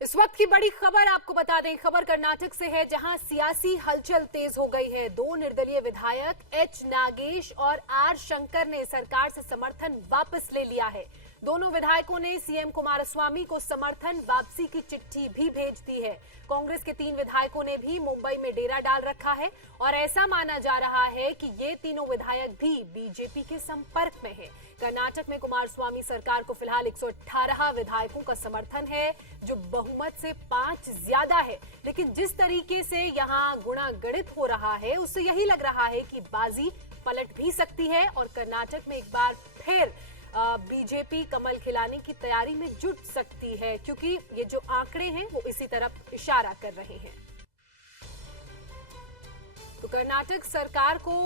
इस वक्त की बड़ी खबर आपको बता दें, खबर कर्नाटक से है जहां सियासी हलचल तेज हो गई है। दो निर्दलीय विधायक एच नागेश और आर शंकर ने सरकार से समर्थन वापस ले लिया है। दोनों विधायकों ने सीएम कुमारस्वामी को समर्थन वापसी की चिट्ठी भी भेज दी है। कांग्रेस के 3 विधायकों ने भी मुंबई में डेरा डाल रखा है और ऐसा माना जा रहा है कि ये तीनों विधायक भी बीजेपी के संपर्क में हैं। कर्नाटक में कुमारस्वामी सरकार को फिलहाल 118 विधायकों का समर्थन है, जो बहुमत से 5 ज्यादा है। लेकिन जिस तरीके से यहाँ गुणा गणित हो रहा है, उससे यही लग रहा है कि बाजी पलट भी सकती है और कर्नाटक में एक बार फिर बीजेपी कमल खिलाने की तैयारी में जुट सकती है, क्योंकि ये जो आंकड़े हैं वो इसी तरफ इशारा कर रहे हैं। तो कर्नाटक सरकार को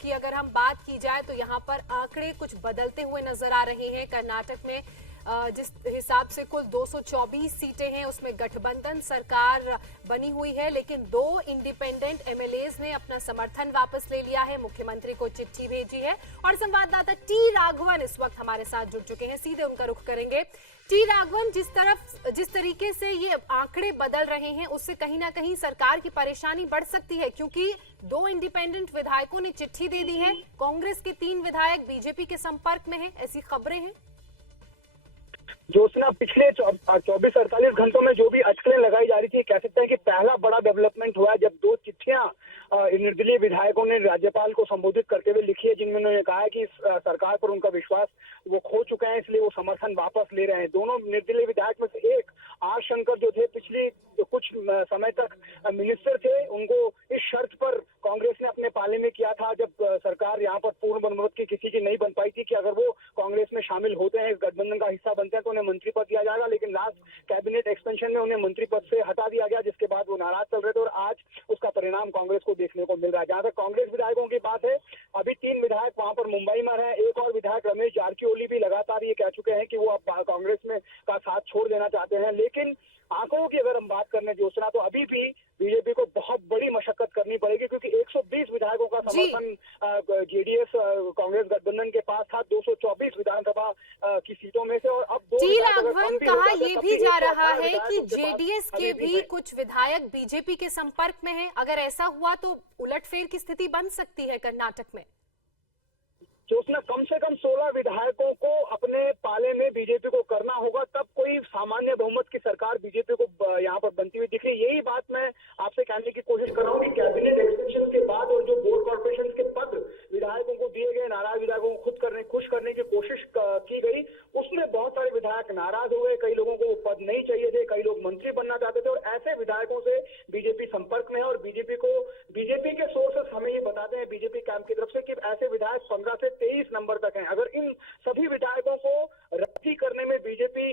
की अगर हम बात की जाए तो यहाँ पर आंकड़े कुछ बदलते हुए नजर आ रहे हैं। कर्नाटक में जिस हिसाब से कुल 224 सीटें हैं, उसमें गठबंधन सरकार बनी हुई है, लेकिन 2 इंडिपेंडेंट एमएलएज ने अपना समर्थन वापस ले लिया है, मुख्यमंत्री को चिट्ठी भेजी है। और संवाददाता टी राघवन इस वक्त हमारे साथ जुड़ चुके हैं, सीधे उनका रुख करेंगे। टी राघवन, जिस तरीके से ये आंकड़े बदल रहे हैं, उससे कहीं ना कहीं सरकार की परेशानी बढ़ सकती है, क्योंकि 2 इंडिपेंडेंट विधायकों ने चिट्ठी दे दी है, कांग्रेस के 3 विधायक बीजेपी के संपर्क में हैं, ऐसी खबरें हैं। ज्योत्सना, पिछले 24-48 घंटों में जो भी अटकलें लगाई जा रही थी, कह सकते हैं कि पहला बड़ा डेवलपमेंट हुआ है जब 2 चिट्ठियां निर्दलीय विधायकों ने राज्यपाल को संबोधित करते हुए लिखी है, जिनमें उन्होंने कहा है कि सरकार पर उनका विश्वास वो खो चुका है, इसलिए वो समर्थन वापस ले रहे हैं। दोनों निर्दलीय विधायक में से एक आर शंकर जो थे, पिछले कुछ समय तक मिनिस्टर थे, उनको इस शर्त पर कांग्रेस ने अपने पाले में किया था, जब सरकार यहाँ पर पूर्ण बहुमत की किसी की नहीं बन पाई थी, कि अगर वो कांग्रेस में शामिल होते हैं, इस गठबंधन का हिस्सा बनते हैं, तो उन्हें मंत्री पद दिया जाएगा। लेकिन लास्ट कैबिनेट एक्सपेंशन में उन्हें मंत्री पद से हटा दिया गया, जिसके बाद वो नाराज चल रहे थे और आज उसका परिणाम कांग्रेस को देखने को मिल रहा है। जहां तक कांग्रेस विधायकों की बात है, अभी 3 विधायक वहां पर मुंबई में रहे। एक और विधायक रमेश जारकीहोली भी लगातार ये कह चुके हैं कि वो अब कांग्रेस में का साथ छोड़ देना चाहते हैं। लेकिन आंकड़ों की अगर हम बात करने ज्योत्सना, तो अभी भी बीजेपी को बहुत बड़ी मशक्कत करनी पड़ेगी, क्योंकि 120 विधायकों का समर्थन जेडीएस कांग्रेस गठबंधन के पास था 224 विधानसभा की सीटों में से। और अब राघवन, कहा यह भी जा रहा है कि जेडीएस के भी कुछ विधायक बीजेपी के संपर्क में हैं। अगर ऐसा हुआ तो उलटफेर की स्थिति बन सकती है कर्नाटक में। ज्योत्सना, कम से कम 16 विधायकों को अपने पाले में बीजेपी को करना होगा, तब कोई सामान्य बहुमत की सरकार बीजेपी को यहाँ पर बनती हुई दिखे। यही बात मैं आपसे कहने की कोशिश कर रहा हूँ कि कैबिनेट एक्सपेंशन के बाद और जो बोर्ड कॉर्पोरेशन के पद विधायकों को दिए गए, नाराज विधायकों को खुश करने की कोशिश की गई, उसमें बहुत सारे विधायक नाराज हुए। कई लोगों को पद नहीं चाहिए थे, कई लोग मंत्री बनना चाहते थे, और ऐसे विधायकों से बीजेपी संपर्क में है। और बीजेपी के सोर्सेस हमें ये बताते हैं, बीजेपी कैंप की तरफ से, कि ऐसे विधायक 15 से 23 नंबर तक हैं। अगर इन सभी विधायकों को रद्दी करने में बीजेपी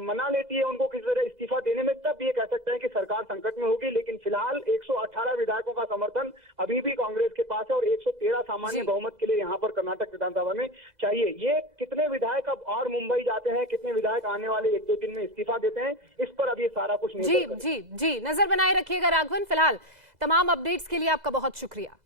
मना लेती है, उनको किसी तरह इस्तीफा देने में, तब ये कह सकते हैं कि सरकार संकट में होगी। लेकिन फिलहाल 118 विधायकों का समर्थन अभी भी कांग्रेस के पास है और 113 सामान्य बहुमत के लिए यहाँ पर कर्नाटक विधानसभा में चाहिए। ये कितने विधायक अब और मुंबई जाते हैं, कितने विधायक आने वाले 1-2 दिन में इस्तीफा देते हैं, इस पर अब ये सारा कुछ जी नजर बनाए रखिएगा राघवन। फिलहाल तमाम अपडेट्स के लिए आपका बहुत शुक्रिया।